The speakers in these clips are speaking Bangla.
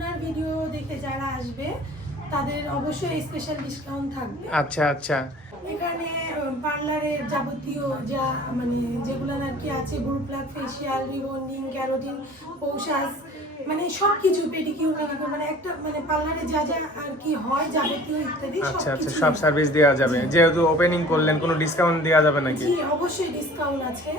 আপনার ভিডিও দেখে যারা আসবে তাদের অবশ্যই স্পেশাল ডিসকাউন্ট থাকবে। আচ্ছা আচ্ছা। এখানে পার্লারের যাবতীয় যা মানে যেগুলো আর কি আছে group pluck facial rebonding keratin পৌশাস মানে সব কিছু পেডিকিউর মেডিকিউর মানে একটা মানে পার্লারে যা যা আর কি হয় যাবতীয় ইত্যাদি আচ্ছা আচ্ছা সব সার্ভিস দেওয়া যাবে। যেহেতু ওপেনিং করলেন কোনো ডিসকাউন্ট দেওয়া যাবে নাকি? জি অবশ্যই ডিসকাউন্ট আছে।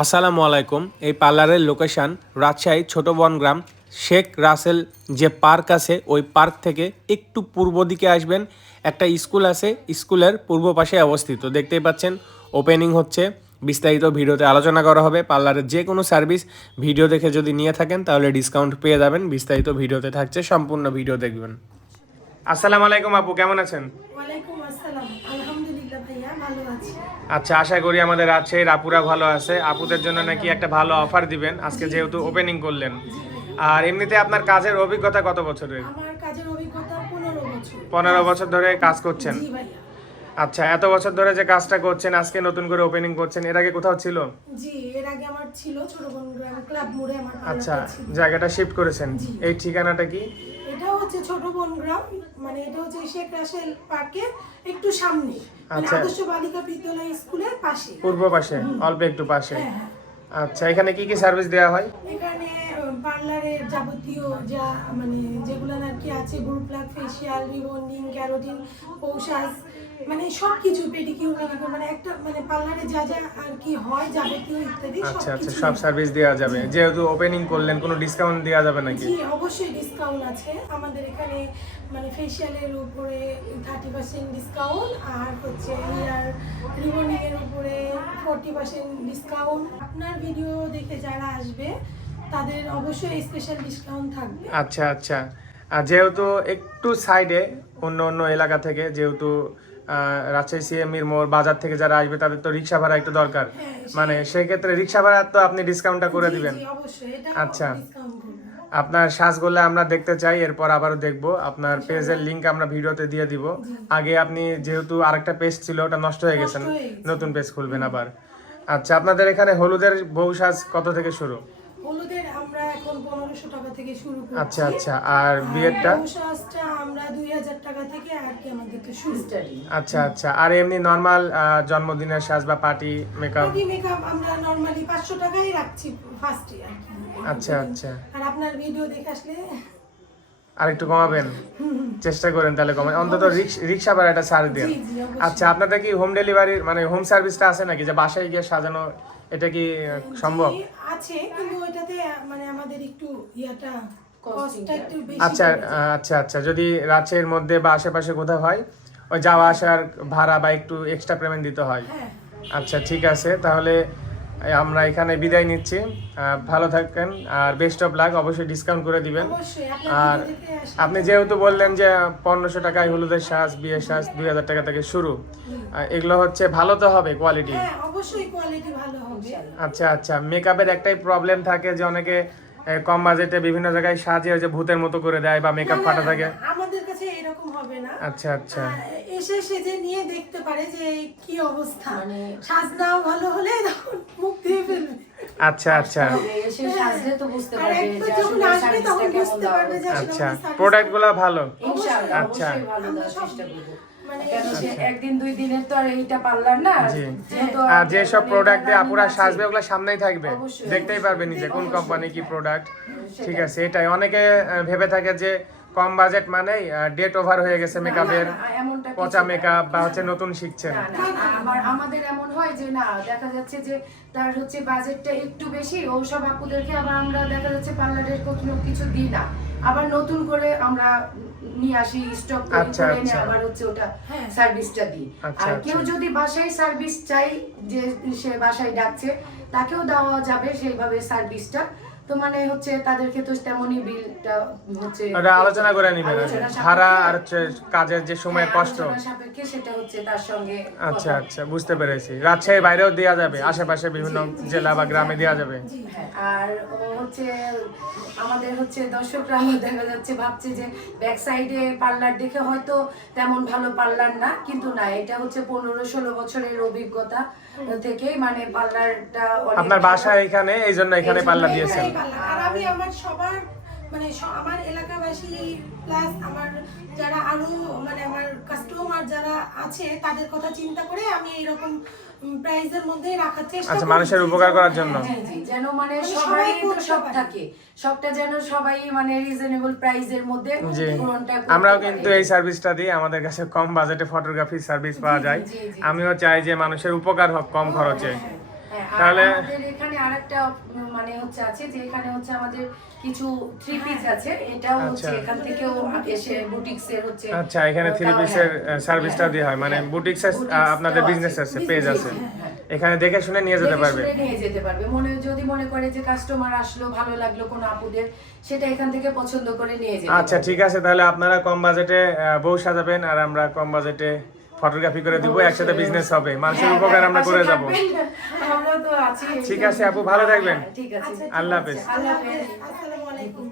আসসালামু আলাইকুম। এই পার্লারের লোকেশন রাজশাহী ছোট বনগ্রাম শেখ রাসেল যে পার্ক আছে, ওই পার্ক থেকে একটু পূর্ব দিকে আসবেন। একটা স্কুল আছে, স্কুলের পূর্ব পাশে অবস্থিত। দেখতেই পাচ্ছেন ওপেনিং হচ্ছে। বিস্তারিত ভিডিওতে আলোচনা করা হবে। পার্লারের যে কোনো সার্ভিস ভিডিও দেখে যদি নিয়ে থাকেন, তাহলে ডিসকাউন্ট পেয়ে যাবেন। বিস্তারিত ভিডিওতে থাকছে, সম্পূর্ণ ভিডিও দেখবেন। আসসালামু আলাইকুম আপু, কেমন আছেন? আসসালাম আলহামদুলিল্লাহ ভাইয়া ভালো আছি আচ্ছা আশা করি আমাদের রাজশাহীর আপুরা ভালো আছে। আপুদের জন্য নাকি একটা ভালো অফার দিবেন। আজকে যেহেতু ওপেনিং করলেন। আর এমনিতে আপনার কাজের অভিজ্ঞতা কত বছরের? আমার কাজের অভিজ্ঞতা পনেরো বছর। পনেরো বছর ধরে কাজ করছেন? জি ভাইয়া। আচ্ছা এত বছর ধরে যে কাজটা করছেন আজকে নতুন করে ওপেনিং করছেন এর আগে কোথাও ছিল? জি এর আগে আমার ছিল ছোট গ্রাম ক্লাব মোড়ে আমার আচ্ছা জায়গাটা শিফট করেছেন। এই ঠিকানাটা কি? হচ্ছে ছোট বনগ্রাম মানে এটা হচ্ছে শেখ রাসেল পার্কের একটু সামনে। মানে আচ্ছা। আদর্শ বালিকা বিদ্যালয় স্কুলের পাশে। পূর্ব পাশে অল্প একটু পাশে। হ্যাঁ হ্যাঁ। আচ্ছা এখানে কি কি সার্ভিস দেওয়া হয়? এখানে পার্লারের যাবতীয় যা মানে যেগুলো আর কি আছে group pluck facial rebonding keratin পৌশাস মানে সব কিছু পেডিকিউর মেডিকিউর মানে একটা মানে পার্লারে যা যা আর কি হয় যাবতীয় ইত্যাদি আচ্ছা আচ্ছা সব সার্ভিস দেওয়া যাবে। যেহেতু ওপেনিং করলেন কোনো ডিসকাউন্ট দেওয়া যাবে নাকি? জি অবশ্যই ডিসকাউন্ট আছে। আমাদের এখানে মানে ফেসিয়ালের উপরে থার্টি পার্সেন্ট ডিসকাউন্ট আর হচ্ছে ইয়ার রিবনিং এর উপরে ফোরটি পার্সেন্ট ডিসকাউন্ট আপনার ভিডিও দেখে যারা আসবে তাদের অবশ্যই স্পেশাল ডিসকাউন্ট থাকবে। আচ্ছা আচ্ছা। আর যেহেতু একটু সাইডে অন্য অন্য এলাকা থেকে যেহেতু রাজশাহী সিএমির মোড় বাজার থেকে যারা আসবে তাদের তো রিক্সা ভাড়া একটু দরকার। হ্যাঁ, মানে সেই ক্ষেত্রে রিক্সা ভাড়া তো আপনি ডিসকাউন্টটা করে দিবেন। আচ্ছা। আপনার শ্বাসগুলো আমরা দেখতে চাই এরপর আবারও দেখব। আপনার পেজের লিংক আমরা ভিডিওতে দিয়ে দিব। আগে আপনি যেহেতু আরেকটা পেজ ছিল ওটা নষ্ট হয়ে গেছেন গেছে। নতুন পেজ খুলবেন আবার। আচ্ছা আপনাদের এখানে হলুদের বউ সাজ কত থেকে শুরু? এখন পনেরোশো টাকা থেকে শুরু করছি। আচ্ছা আচ্ছা আর বিয়েরটা আমরা দুই হাজার টাকা থেকে আর কি আমাদেরকে শুরু। আচ্ছা আচ্ছা আর এমনি নর্মাল জন্মদিনের সাজ বা পার্টি মেকআপ বডি মেকআপ আমরা নরমালি পাঁচশো টাকাই রাখছি ফার্স্টে কি। আচ্ছা আচ্ছা। আর আপনার ভিডিও দেখে আসলে আর একটু কমাবেন? চেষ্টা করেন তাহলে কমাবেন। অন্তত রিক্স- রিক্সা ভাড়াটা ছাড় দেন। আচ্ছা আপনাদের কি হোম ডেলিভারির মানে হোম সার্ভিসটা আছে নাকি? যে বাসায় গিয়ে সাজানো এটা কি সম্ভব? আছে কিন্তু ওইটাতে মানে আমাদের একটু ইয়াটা কস্টটা একটু বেশি আচ্ছা আচ্ছা আচ্ছা যদি রাজশাহীর মধ্যে বা আশেপাশে কোথাও হয় ওই যাওয়া আসার ভাড়া বা একটু এক্সট্রা পেমেন্ট দিতে হয়। হ্যাঁ। আচ্ছা ঠিক আছে তাহলে আমরা এখানে বিদায় নিচ্ছি। ভালো থাকেন আর বেস্ট অফ লাক অবশ্যই ডিসকাউন্ট করে দিবেন। আর আপনি যেহেতু বললেন যে পনেরোশো টাকায় হলুদের শ্বাস বিয়ের শ্বাস দুই হাজার টাকা থেকে শুরু এগুলো হচ্ছে ভালো তো হবে কোয়ালিটি হ্যাঁ অবশ্যই কোয়ালিটি ভালো হবে। আচ্ছা আচ্ছা। মেকআপের একটাই প্রবলেম থাকে যে অনেকে কম বাজেটে বিভিন্ন জায়গায় সাজে ওই যে ভূতের মতো করে দেয় বা মেকআপ ফাটা থাকে। আমাদের কাছে এরকম হবে না। আচ্ছা আচ্ছা। এসে সেজে নিয়ে দেখতে পারে যে কি অবস্থা। মানে সাজনাও ভালো হলে তখন মুখ দিয়ে ফেলবে। আচ্ছা আচ্ছা। এসে সাজলে তো বুঝতে পারবে যে আসলে আসবে তখন বুঝতে পারবে যে আচ্ছা আমাদের service- প্রোডাক্টগুলো ভালো। ইনশাআল্লাহ আচ্ছা। অবশ্যই ভালো দেওয়ার চেষ্টা করব। মানে একদিন দুই দিনের তো আর এইটা পারলাম না। আর যেসব মানে প্রোডাক্ট দিয়ে আপুরা সাজবে। ওগুলো সামনেই থাকবে। দেখতেই পারবে নিজে কোন। কোম্পানি কি প্রোডাক্ট ঠিক আছে এটাই। অনেকে ভেবে থাকে যে কম বাজেট মানেই ডেট ওভার হয়ে গেছে মেকআপের পচা মেকআপ বা হচ্ছে নতুন শিখছেন আবার আমাদের এমন হয় যে না দেখা যাচ্ছে যে তার হচ্ছে বাজেটটা একটু বেশি ওসব আপুদেরকে আবার আমরা দেখা যাচ্ছে পার্লারের কোনো কিছু দিই না। আবার নতুন করে আমরা নিয়ে আসি স্টক করে আচ্ছা, করে এনে আচ্ছা। আবার হচ্ছে ওটা হ্যাঁ। সার্ভিসটা দিই আচ্ছা, আর আচ্ছা। কেউ যদি বাসায় সার্ভিস চাই যে সে বাসায় ডাকছে তাকেও দেওয়া যাবে সেইভাবে সার্ভিসটা তো মানে হচ্ছে তাদেরকে তো তেমনই বিলটা হচ্ছে আলোচনা করে নিবেন ভাড়া আর হচ্ছে কাজের যে সময় হ্যাঁ, কষ্ট। সাপেক্ষে সেটা হচ্ছে তার সঙ্গে আচ্ছা আচ্ছা বুঝতে পেরেছি। রাজশাহীর বাইরেও দেওয়া যাবে আশেপাশে বিভিন্ন জেলা বা গ্রামে দেওয়া যাবে। হ্যাঁ, আর হচ্ছে আমাদের হচ্ছে দর্শকরা দেখা যাচ্ছে ভাবছে যে ব্যাক সাইডে পার্লার দেখে হয়তো তেমন ভালো পার্লার না কিন্তু না এটা হচ্ছে পনেরো ষোলো বছরের অভিজ্ঞতা থেকেই মানে পার্লারটা আপনার বাসা এখানে এই জন্য এখানে পাল্লা দিয়েছেন। পাল্লা। আর আমি আমার সবার মানে আমার এলাকাবাসী প্লাস আমার যারা আরও মানে আমার কাস্টমার যারা আছে তাদের কথা চিন্তা করে আমি এরকম প্রাইজের মধ্যে রাখার চেষ্টা আচ্ছা, মানুষের উপকার করার জন্য। জি, জি, যেন মানে মানে সবাই তো সব থাকে। সবটা যেন সবাই মানে রিজনেবল প্রাইসের মধ্যে পূরণটা আমরাও কিন্তু এই সার্ভিসটা দিই। আমাদের কাছে কম বাজেটে ফটোগ্রাফি সার্ভিস পাওয়া যায়। আমিও চাই যে মানুষের উপকার হোক কম খরচে। হ্যাঁ, তাহলে- আমাদের এখানে আরেকটা মানে হচ্ছে আছে যে এখানে হচ্ছে আমাদের কিছু থ্রি পিস আছে। এটাও হচ্ছে আচ্ছা। এখান থেকেও এসে বুটিক্স এর হচ্ছে আচ্ছা এখানে থ্রি পিসের সার্ভিসটা হ্যাঁ, দেওয়া হয়। মানে হ্যাঁ, বুটিক্স আপনাদের বিজনেস আছে পেজ আছে। হ্যাঁ। এখানে দেখে শুনে নিয়ে যেতে পারবে। নিয়ে যেতে পারবে। মনে যদি মনে করে যে কাস্টমার আসলো ভালো লাগল কোন আপুদের সেটা এখান থেকে পছন্দ করে নিয়ে যেতে আচ্ছা ঠিক আছে তাহলে আপনারা কম বাজেটে বউ সাজাবেন আর আমরা কম বাজেটে ফটোগ্রাফি করে দিব একসাথে বিজনেস হবে। মানুষের উপকার আমরা করে যাব। তো আছি ঠিক আছে আপু, ভালো থাকবেন। হ্যাঁ, ঠিক আছে আচ্ছা, আল্লাহ হাফেজ। আল্লাহ হাফেজ আসসালামু আলাইকুম